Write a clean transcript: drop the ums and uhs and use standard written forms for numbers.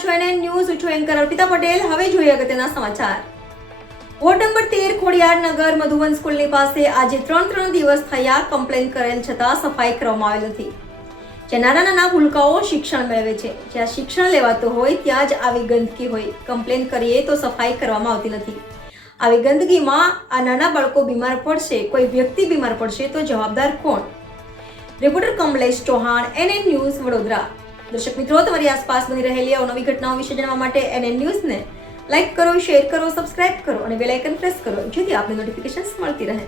રહ્યા છો NN news. હું છું એન્કર અર્પિતા પટેલ. હવે જોઈએ અગત્યના સમાચાર. વોર્ડ નંબર 13 ખોડિયારનગર મધુવન સ્કૂલની પાસે આજે 3 દિવસ થયા કમ્પ્લેન કરેલ છતાં સફાઈ કરવામાં આવેલ નથી. જ્યાં નાના નાના ભૂલકાઓ શિક્ષણ મેળવે છે, જ્યાં શિક્ષણ લેવાતું હોય ત્યાં જ આવી ગંદકી હોય. કમ્પ્લેન કરીએ તો સફાઈ કરવામાં આવતી નથી. આવી ગંદકીમાં આ નાના બાળકો બીમાર પડશે, કોઈ વ્યક્તિ બીમાર પડશે તો જવાબદાર કોણ? Reporter Kamlesh Chauhan, NN news, Vadodara. દર્શક મિત્રો, તમારી આસપાસ બની રહેલી અવનવી ઘટનાઓ વિશે જાણવા માટે એનએન ન્યૂઝને લાઈક કરો, શેર કરો, સબસ્ક્રાઇબ કરો અને બેલ આઇકન પ્રેસ કરો, જેથી આપને નોટિફિકેશન્સ મળતી રહે.